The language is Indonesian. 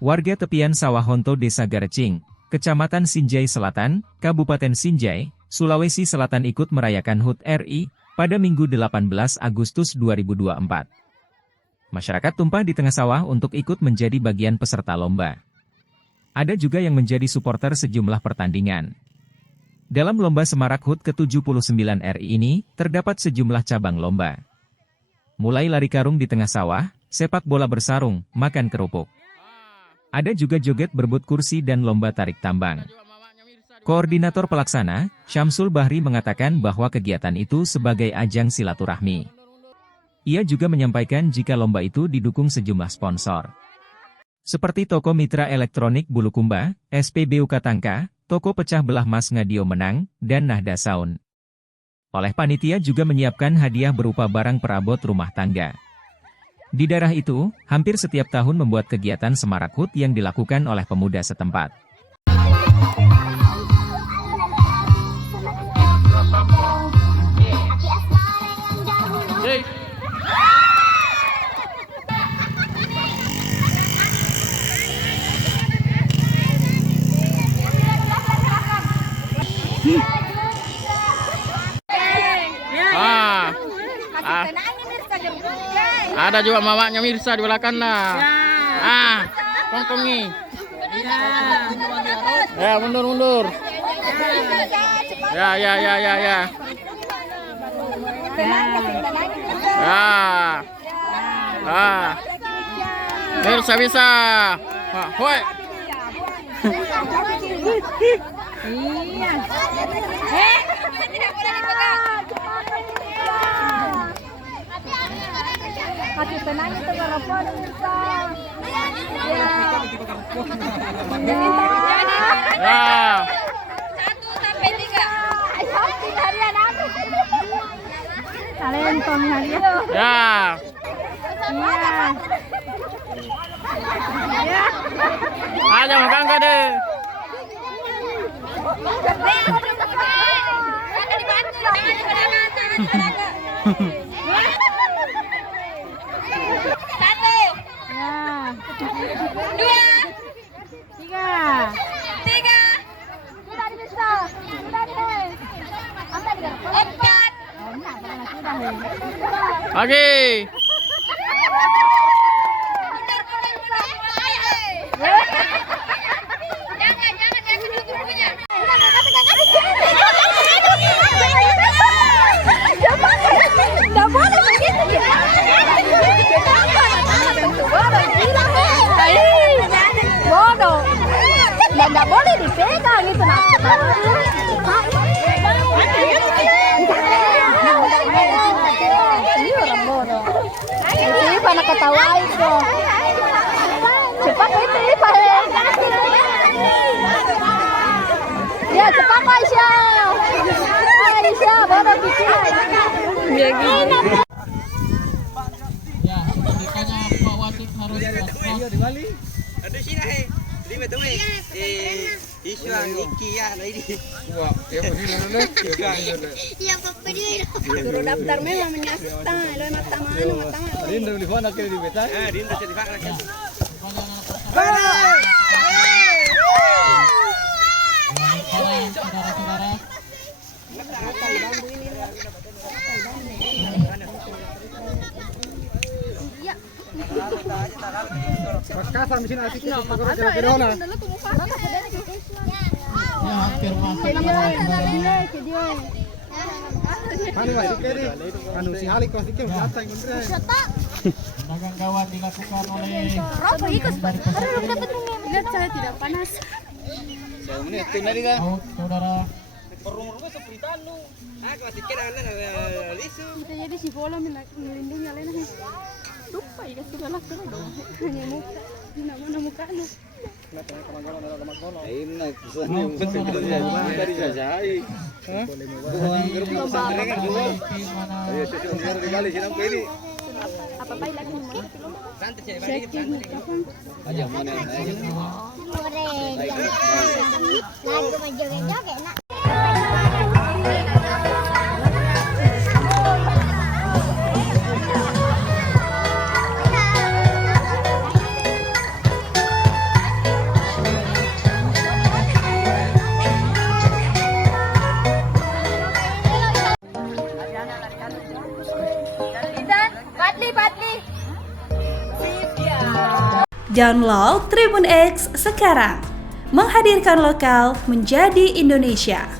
Warga tepian Sawah Honto Desa Garecing, Kecamatan Sinjai Selatan, Kabupaten Sinjai, Sulawesi Selatan ikut merayakan HUT RI pada Minggu 18 Agustus 2024. Masyarakat tumpah di tengah sawah untuk ikut menjadi bagian peserta lomba. Ada juga yang menjadi supporter sejumlah pertandingan. Dalam lomba semarak HUT ke-79 RI ini, terdapat sejumlah cabang lomba. Mulai lari karung di tengah sawah, sepak bola bersarung, makan kerupuk. Ada juga joget berebut kursi dan lomba tarik tambang. Koordinator pelaksana, Syamsul Bahri mengatakan bahwa kegiatan itu sebagai ajang silaturahmi. Ia juga menyampaikan jika lomba itu didukung sejumlah sponsor. Seperti toko mitra elektronik Bulukumba, SPBU Katangka, toko pecah belah Mas Ngadio Menang, dan Nahda Sound. Oleh panitia juga menyiapkan hadiah berupa barang perabot rumah tangga. Di daerah itu, hampir setiap tahun membuat kegiatan semarak HUT yang dilakukan oleh pemuda setempat. Ada juga mamanya Mirsa di belakang nah. Kongkongi. Ya, mundur. Ya. Mirsa bisa. Hoi. Iya. Tidak boleh dipegang. Kasih tenang itu telepon Mirsa. Ya. 1 sampai 3. Harian aku. Kalian tongnya dia. Ya. Iya. Aja makan enggak deh. Lagi. Nggak boleh dipegang itu ini pada ketawa itu cepat itu ya cepat Aisyah baru bikin Ya, seperti tanya Pak Wasit harus di Bali. Ada sini lima tuh Iswan Iki ya ini. Wah, ya begini dulu. iya papa dia suruh daftar memang menyasta lo mata mana Rinda beli phone akhirnya di beta. Rinda jadi pak lagi. Saudara-saudara. Kasar mesin asik itu pakai kedona. Ya, hampir masuk. Anu baik kiri. Anu si Halik kok sikit datang bener. Dagang gawat dilakukan oleh Robo ikut baru dapat lihat saya tidak panas Saya menit itu tadi kan. saudara. Rumah seperti anu. Kalau sikit ada lisu. kita jadi si bola melindungi Alena lupa ya sudah lah hanya muka di mana muka anu Ini kesannya betul dari jajai. Buang gerbang pesantren kan dulu. Ayo susun di kali sini ini. apa baik lagi nomor Santai saya balik cek mikrofon aja mana. lagu majoget-joget nak Download Tribun X sekarang. Menghadirkan lokal menjadi Indonesia.